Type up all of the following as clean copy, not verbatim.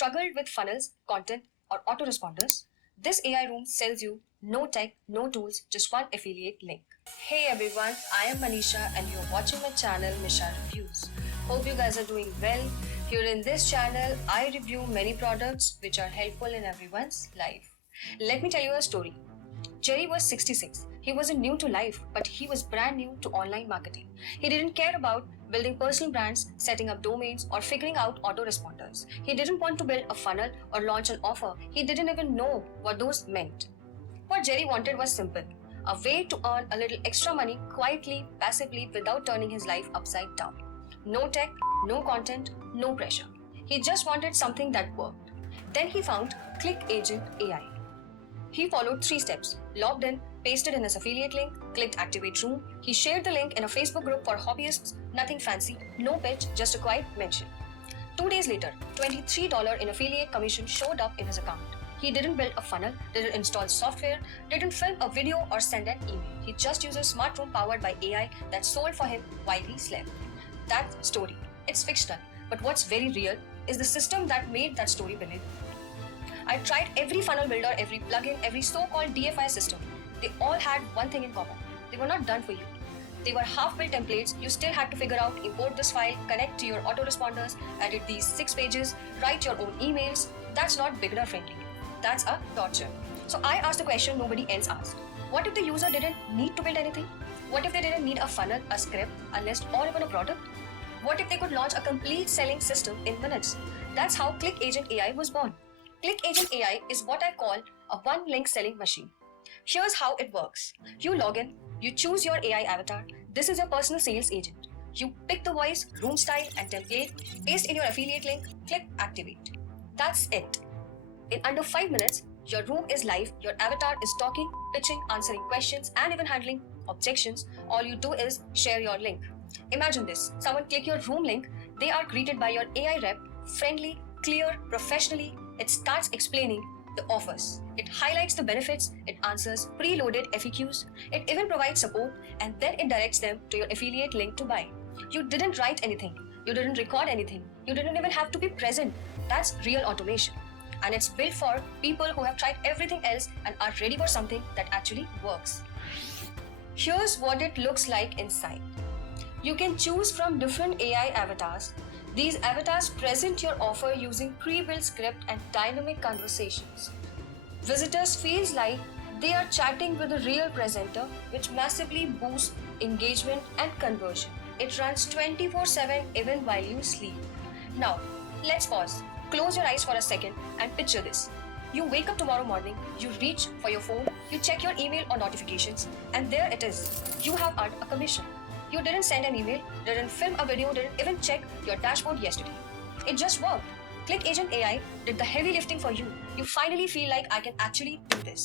Struggled with funnels, content, or autoresponders? This AI room sells you no tech, no tools, just one affiliate link. Hey everyone, I am Manisha and you're watching my channel Misha Reviews. Hope you guys are doing well. Here in this channel, I review many products which are helpful in everyone's life. Let me tell you a story. Jerry was 66. He wasn't new to life, but he was brand new to online marketing. He didn't care about building personal brands, setting up domains, or figuring out autoresponders. He didn't want to build a funnel or launch an offer. He didn't even know what those meant. What Jerry wanted was simple: a way to earn a little extra money quietly, passively, without turning his life upside down. No tech, no content, no pressure. He just wanted something that worked. Then he found ClickAgentAI. He followed 3 steps: logged in, pasted in his affiliate link, clicked activate room. He shared the link in a Facebook group for hobbyists. Nothing fancy, no pitch, just a quiet mention. 2 days later, $23 in affiliate commission showed up in his account. He didn't build a funnel, didn't install software, didn't film a video or send an email. He just used a smart room powered by AI that sold for him while he slept. That story, it's fictional, but what's very real is the system that made that story believable. I tried every funnel builder, every plugin, every so-called DFI system. They all had one thing in common. They were not done for you. They were half-built templates. You still had to figure out, import this file, connect to your autoresponders, edit these 6 pages, write your own emails. That's not beginner friendly. That's a torture. So I asked the question nobody else asked. What if the user didn't need to build anything? What if they didn't need a funnel, a script, a list, or even a product? What if they could launch a complete selling system in minutes? That's how ClickAgentAI was born. ClickAgentAI is what I call a one-link selling machine. Here's how it works. You log in, you choose your AI avatar. This is your personal sales agent. You pick the voice, room style, and template, paste in your affiliate link, click activate. That's it. In under 5 minutes, your room is live, your avatar is talking, pitching, answering questions, and even handling objections. All you do is share your link. Imagine this. Someone click your room link, they are greeted by your AI rep, friendly, clear, professionally. It starts explaining the offers. It highlights the benefits, it answers preloaded FAQs, it even provides support, and then it directs them to your affiliate link to buy. You didn't write anything, you didn't record anything, you didn't even have to be present. That's real automation. And it's built for people who have tried everything else and are ready for something that actually works. Here's what it looks like inside. You can choose from different AI avatars. These avatars present your offer using pre-built script and dynamic conversations. Visitors feel like they are chatting with a real presenter, which massively boosts engagement and conversion. It runs 24/7 even while you sleep. Now, let's pause. Close your eyes for a second and picture this. You wake up tomorrow morning, you reach for your phone, you check your email or notifications, and there it is. You have earned a commission. You didn't send an email, didn't film a video, didn't even check your dashboard yesterday. It just worked. ClickAgentAI did the heavy lifting for you. You finally feel like I can actually do this.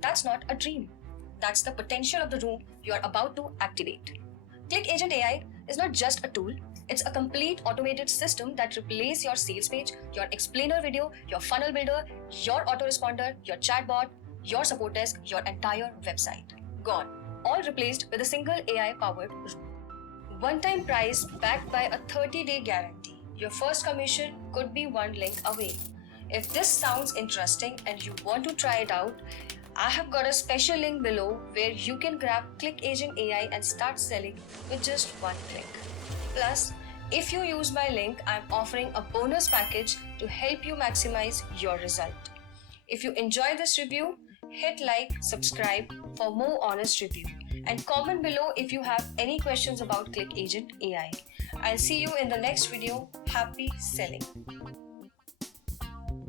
That's not a dream. That's the potential of the room you are about to activate. ClickAgentAI is not just a tool. It's a complete automated system that replaces your sales page, your explainer video, your funnel builder, your autoresponder, your chatbot, your support desk, your entire website. Gone. All replaced with a single AI-powered room. One-time price backed by a 30-day guarantee. Your first commission could be 1 link away. If this sounds interesting and you want to try it out, I have got a special link below where you can grab ClickAgentAI and start selling with just 1 click. Plus, if you use my link, I'm offering a bonus package to help you maximize your result. If you enjoy this review, hit like, subscribe for more honest review, and comment below if you have any questions about ClickAgentAI. I'll see you in the next video. Happy selling!